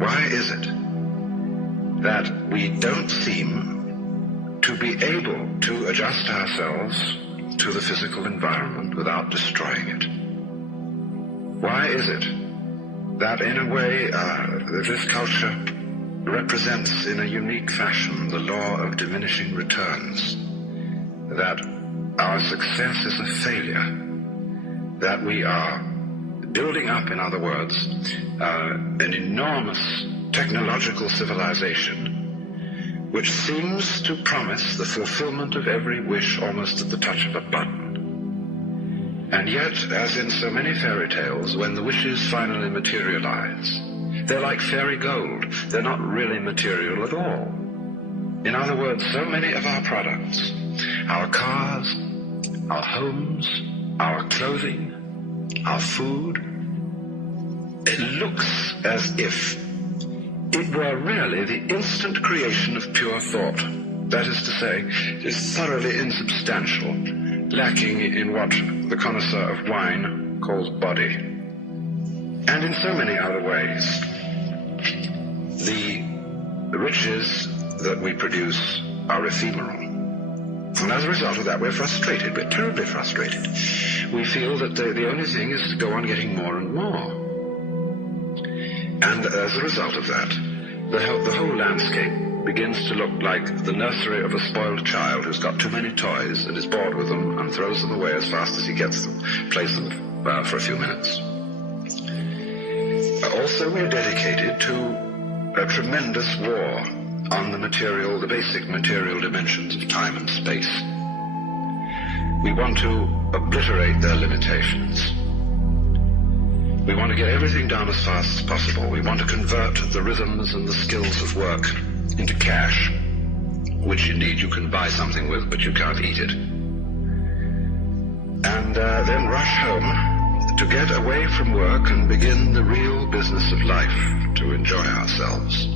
why is it that we don't seem to be able to adjust ourselves to the physical environment without destroying it? Why is it that in a way this culture represents in a unique fashion the law of diminishing returns, that our success is a failure, that we are building up, in other words, an enormous technological civilization which seems to promise the fulfillment of every wish almost at the touch of a button. And yet, as in so many fairy tales, when the wishes finally materialize, they're like fairy gold. They're not really material at all. In other words, so many of our products, our cars, our homes, our clothing, our food, it looks as if it were really the instant creation of pure thought. That is to say, it is thoroughly insubstantial, lacking in what the connoisseur of wine calls body. And in so many other ways, the riches that we produce are ephemeral. And as a result of that, we're frustrated. We're terribly frustrated. We feel that the only thing is to go on getting more and more. And as a result of that, the whole landscape begins to look like the nursery of a spoiled child who's got too many toys and is bored with them and throws them away as fast as he gets them, plays them for a few minutes. Also, we're dedicated to a tremendous war on the basic material dimensions of time and space. We want to obliterate their limitations. We want to get everything done as fast as possible. We want to convert the rhythms and the skills of work into cash, which indeed you can buy something with, but you can't eat it. And then rush home to get away from work and begin the real business of life, to enjoy ourselves.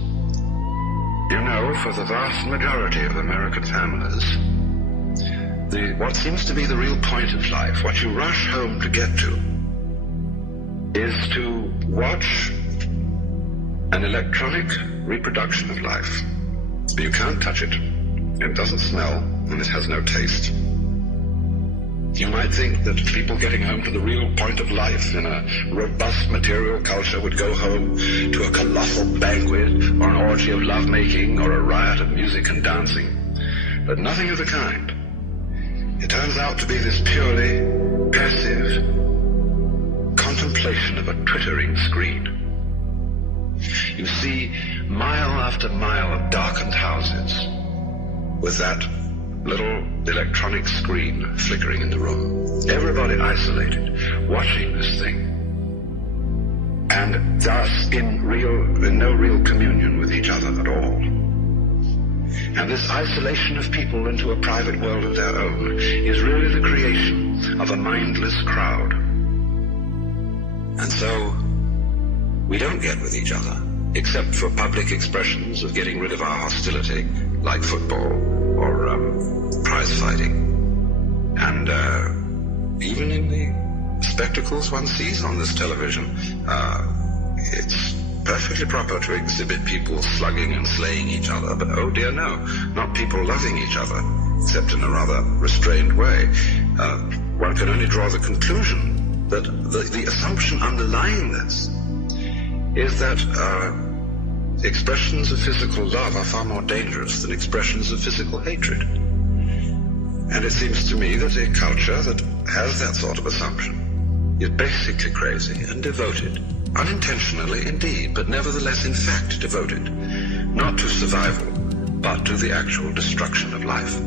You know, for the vast majority of American families, what seems to be the real point of life, what you rush home to get to, is to watch an electronic reproduction of life. You can't touch it. It doesn't smell, and it has no taste. You might think that people getting home to the real point of life in a robust material culture would go home to a colossal banquet or an orgy of lovemaking or a riot of music and dancing. But nothing of the kind. It turns out to be this purely passive contemplation of a twittering screen. You see mile after mile of darkened houses with that little electronic screen flickering in the room. Everybody isolated, watching this thing, and thus in no real communion with each other at all. And this isolation of people into a private world of their own is really the creation of a mindless crowd. And so we don't get with each other, except for public expressions of getting rid of our hostility, like football or prize fighting. And even in the spectacles one sees on this television, it's perfectly proper to exhibit people slugging and slaying each other, but oh dear no, not people loving each other, except in a rather restrained way. One can only draw the conclusion that the assumption underlying this is that expressions of physical love are far more dangerous than expressions of physical hatred. And it seems to me that a culture that has that sort of assumption is basically crazy and devoted, unintentionally indeed, but nevertheless in fact devoted, not to survival, but to the actual destruction of life.